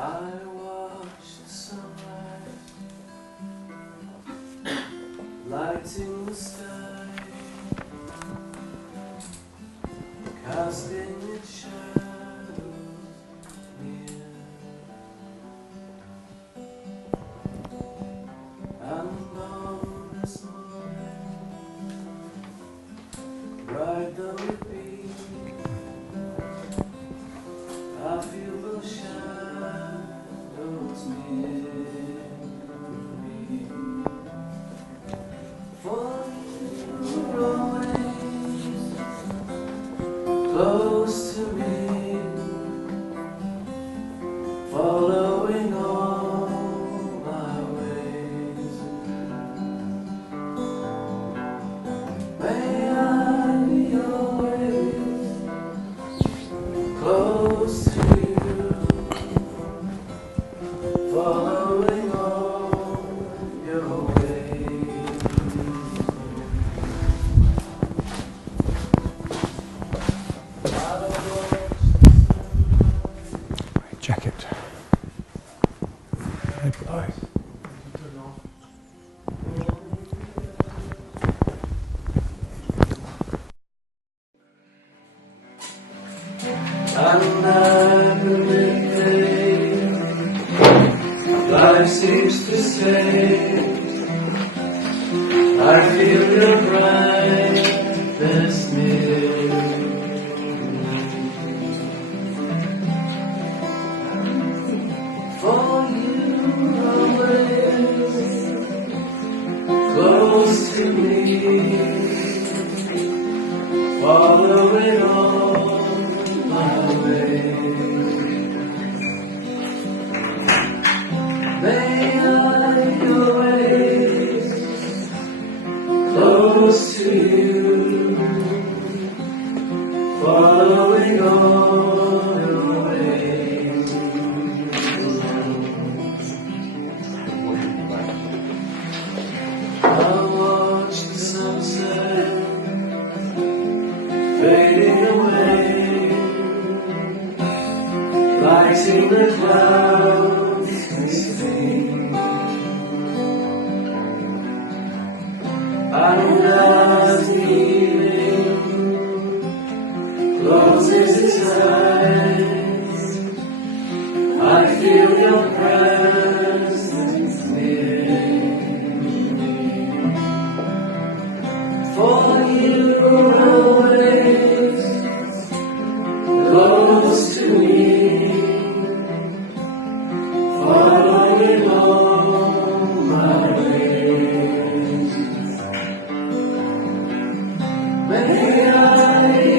I watch the sunrise lighting the sky, casting its shadows near, and on this morning, bright though it be, I feel the shadows near me. For you're always close to me, following all my ways. May I be always close to you, following all your ways. Jacket. Red light. And at the midday, life seems to say, I feel your brightness near. For you always close to me, following all my ways. May I always close to you, following all your ways. I'll watch the sunset fading away, lighting the clouds and sing. And as the evening closes its eyes, I feel your presence near. For you are always close to me, following all my ways. May I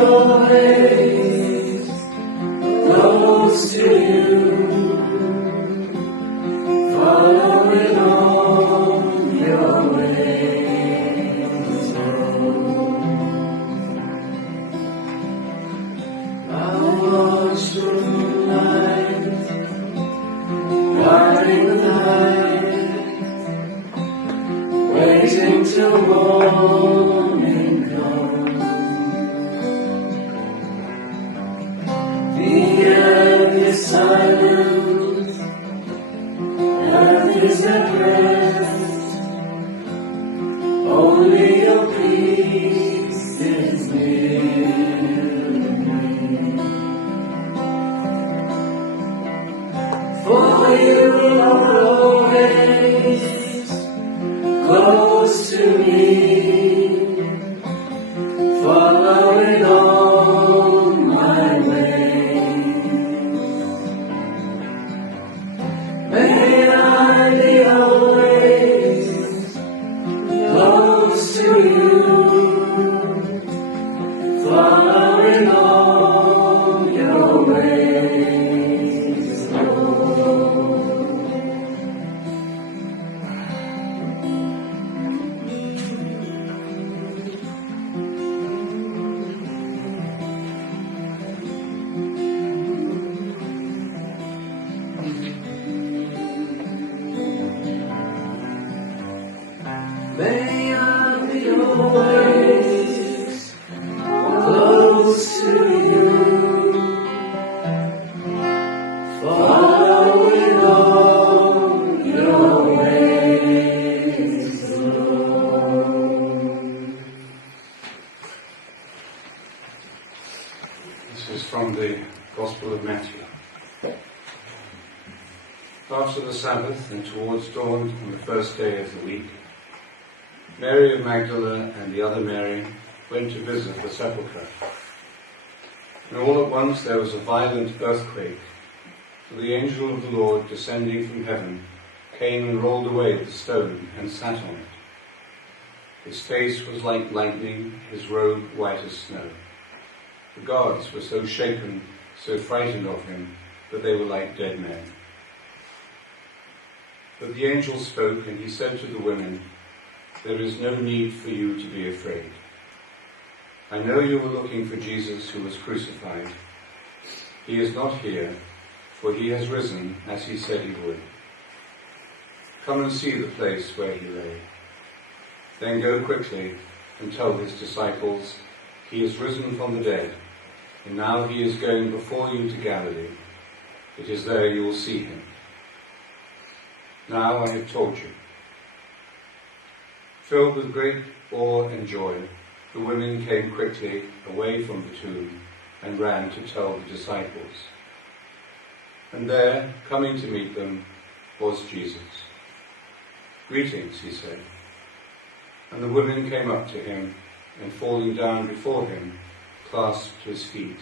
always close to you, following all your ways. I'll watch the moonlight guarding the night, waiting till morning comes. The earth is silent, earth is at rest, only your peace is near. For you are always close to me, following all my ways. May I be always close to you, following all your ways, Lord. May I be always close to you, following Sabbath and towards dawn on the first day of the week, Mary of Magdala and the other Mary went to visit the sepulchre. And all at once there was a violent earthquake, for the angel of the Lord, descending from heaven, came and rolled away the stone and sat on it. His face was like lightning, his robe white as snow. The guards were so shaken, so frightened of him, that they were like dead men. But the angel spoke, and he said to the women, "There is no need for you to be afraid. I know you were looking for Jesus who was crucified. He is not here, for he has risen as he said he would. Come and see the place where he lay. Then go quickly and tell his disciples, he is risen from the dead, and now he is going before you to Galilee. It is there you will see him. Now I have told you." Filled with great awe and joy, the women came quickly away from the tomb and ran to tell the disciples. And there, coming to meet them, was Jesus. "Greetings," he said. And the women came up to him, and falling down before him, clasped his feet.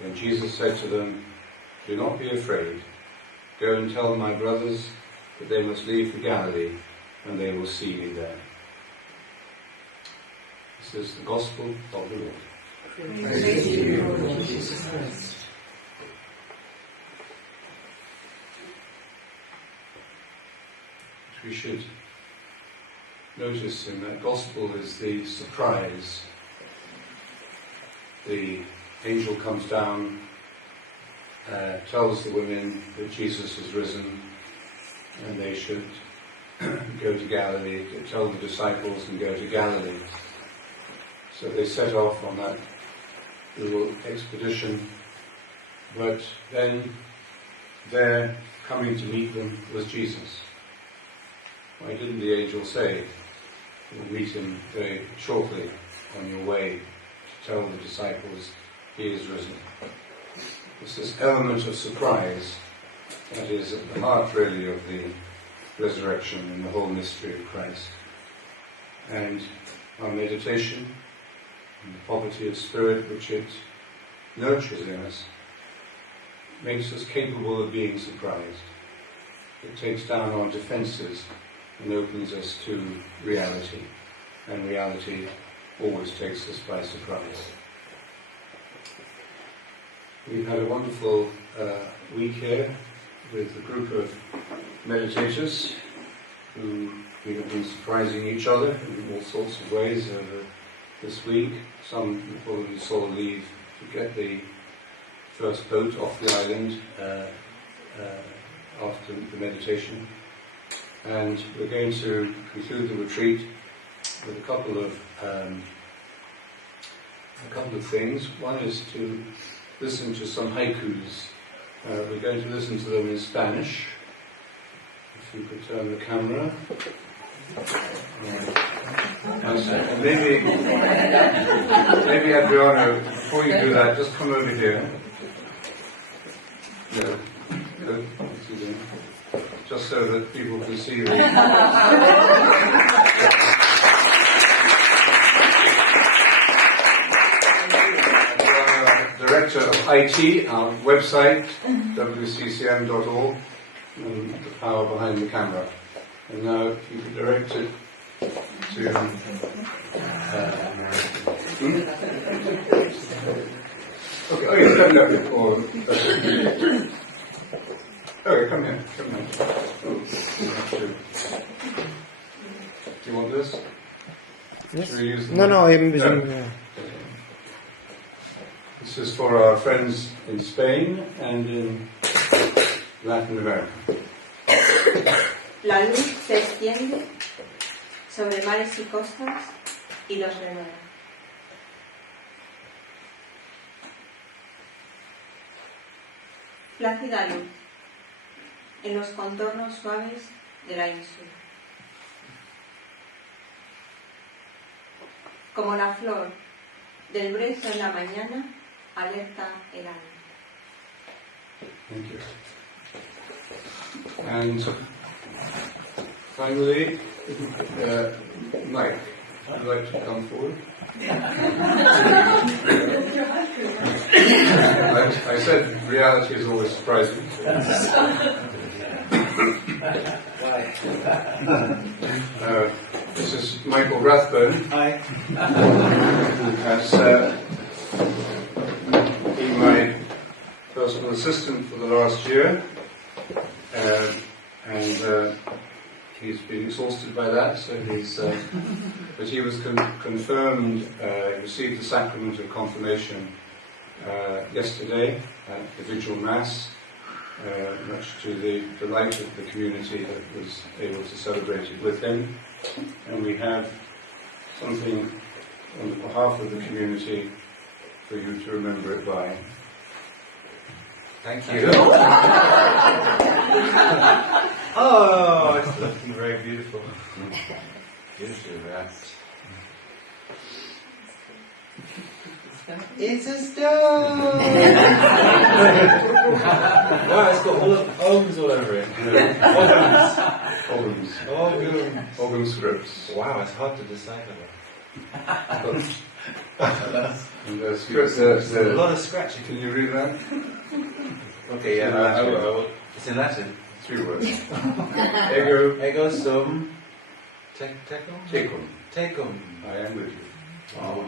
Then Jesus said to them, "Do not be afraid. Go and tell my brothers that they must leave for Galilee, and they will see me there." This is the Gospel of the Lord. Praise to you, Lord Jesus Christ. We should notice in that Gospel is the surprise. The angel comes down, tells the women that Jesus is risen, and they should go to Galilee, to tell the disciples and go to Galilee. So they set off on that little expedition, but then there, coming to meet them, was Jesus. Why didn't the angel say, "You'll meet him very shortly on your way to tell the disciples he is risen"? It's this element of surprise that is at the heart really of the resurrection and the whole mystery of Christ. And our meditation and the poverty of spirit which it nurtures in us makes us capable of being surprised. It takes down our defences and opens us to reality. And reality always takes us by surprise. We've had a wonderful week here with a group of meditators who we have been surprising each other in all sorts of ways over this week. Some probably saw leave to get the first boat off the island after the meditation. And we're going to conclude the retreat with a couple of things. One is to listen to some haikus. We're going to listen to them in Spanish. If you could turn the camera. And maybe Adriano, before you do that, just come over here. No, good. Just so that people can see the Director of IT, our website, wccm.org, and the power behind the camera. And now, if you could direct it to... Okay, oh yes, okay, come here. Do you want this? Yes. Should we use the No, No. This is for our friends in Spain and in Latin America. La luz se extiende sobre mares y costas y los renueva. Plácida luz en los contornos suaves de la ínsula. Como la flor del brezo en la mañana, alerta el alma. Thank you. And finally, Mike, would you like to come forward? I said reality is always surprising. This is Michael Rathbone. Hi. Who has been my personal assistant for the last year, and he's been exhausted by that. So but he was confirmed, received the sacrament of confirmation yesterday at the Vigil Mass, much to the delight of the community that was able to celebrate it with him. And we have something on behalf of the community for you to remember it by. Thank you. Oh, it's looking very beautiful. Beautifully wrapped. It's a stone! Wow, it's got all of Oghams all over it. Ogham scripts. Wow, it's hard to decipher that. And there's a lot of scratching. Can you read that? Okay, yeah, I will. It's in Latin. 3 words. Ego sum tecum? Tecum. I am with you. Oh.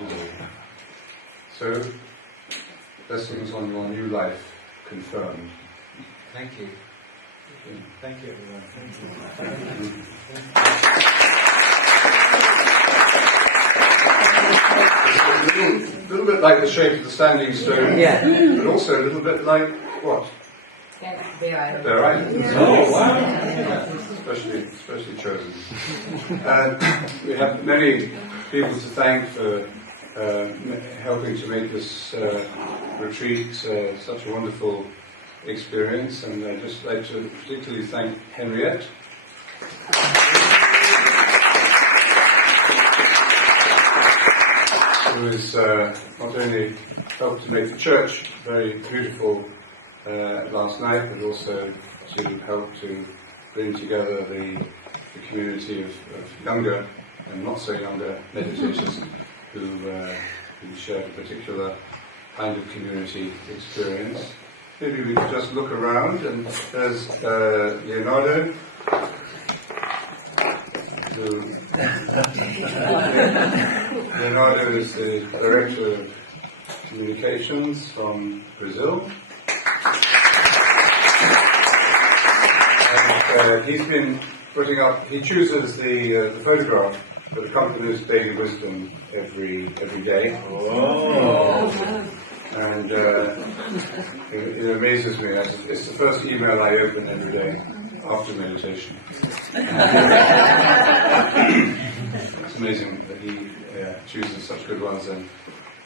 So, blessings on your new life confirmed. Thank you. Thank you, everyone. A little bit like the shape of the standing stone, but also a little bit like what? Their islands. Oh, wow. Yeah, especially chosen. We have many people to thank for helping to make this retreat such a wonderful experience, and I'd just like to particularly thank Henriette. Who has not only helped to make the church very beautiful last night, but also to help to bring together the community of younger and not so younger meditators who shared a particular kind of community experience. Maybe we could just look around, and there's Leonardo, Leonardo is the Director of Communications from Brazil. And he's been putting up, he chooses the photograph that accompanies Daily Wisdom every day. Oh. And it amazes me. It's the first email I open every day after meditation. It's amazing that he chooses such good ones, and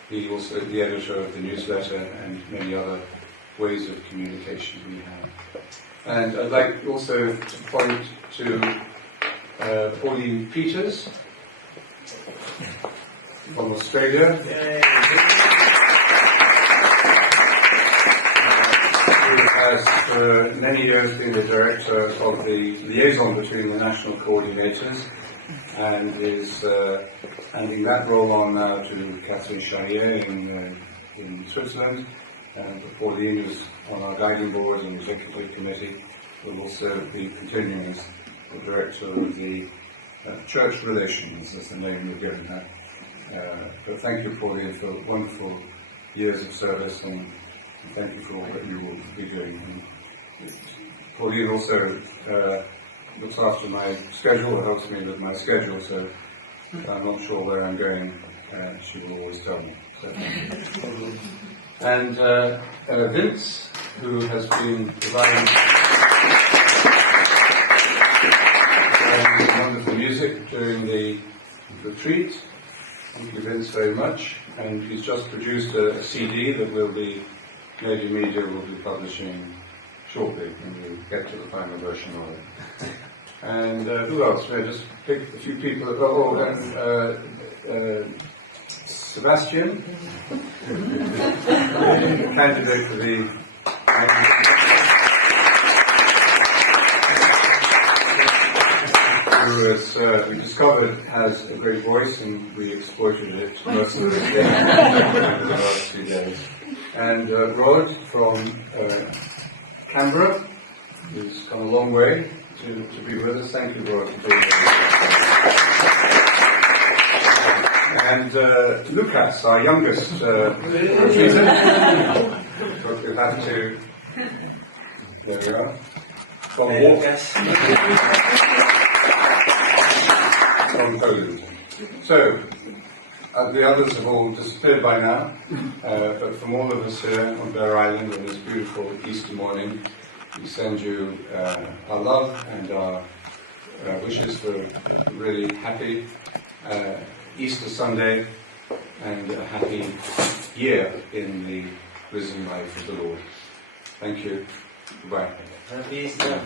he also the editor of the newsletter and many other ways of communication we have. And I'd like also to point to Pauline Peters from Australia. Who has for many years been the director of the liaison between the national coordinators, and is handing that role on now to Catherine Charrier in Switzerland. And Pauline, who's on our guiding board and executive committee, will also be continuing as the director of the church relations, as the name we've given her. But thank you, Pauline, for wonderful years of service, and thank you for all that you will be doing. And Pauline also looks after my schedule, or helps me with my schedule, so if I'm not sure where I'm going, she will always tell me. So thank you. And Vince, who has been providing wonderful music during the retreat. Thank you, Vince, very much. And he's just produced a CD that Media Media will be publishing shortly when we get to the final version of it. And who else? May I just pick a few people? Sebastian, candidate for the who has, we discovered has a great voice, and we exploited it most of the last 2 days. And Rod from Canberra, who's come a long way to be with us. Thank you, Rod, for being with us. And Lucas, our youngest season. So we'll have to. There we are. From Poland. So, the others have all disappeared by now, but from all of us here on Bere Island on this beautiful Easter morning, we send you our love and our wishes for a really happy Easter Sunday and a happy year in the risen life of the Lord. Thank you. Goodbye. Happy Easter.